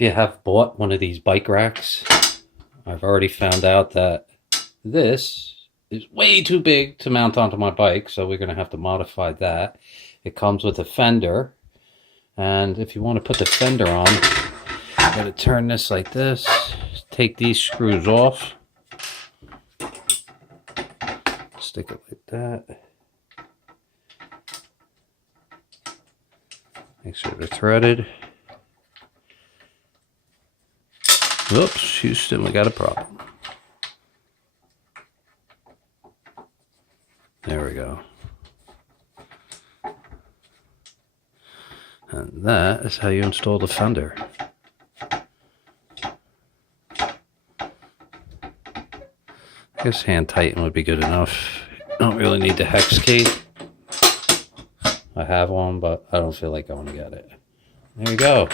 If you have bought one of these bike racks, I've already found out that this is way too big to mount onto my bike, so we're going to have to modify that. It comes with a fender, and if you want to put the fender on, you got to turn this like this, take these screws off, stick it like that, make sure they're threaded. Whoops, Houston, we got a problem. There we go. And that is how you install the fender. I guess hand tighten would be good enough. Don't really need the hex key. I have one, but I don't feel like going to get it. There you go.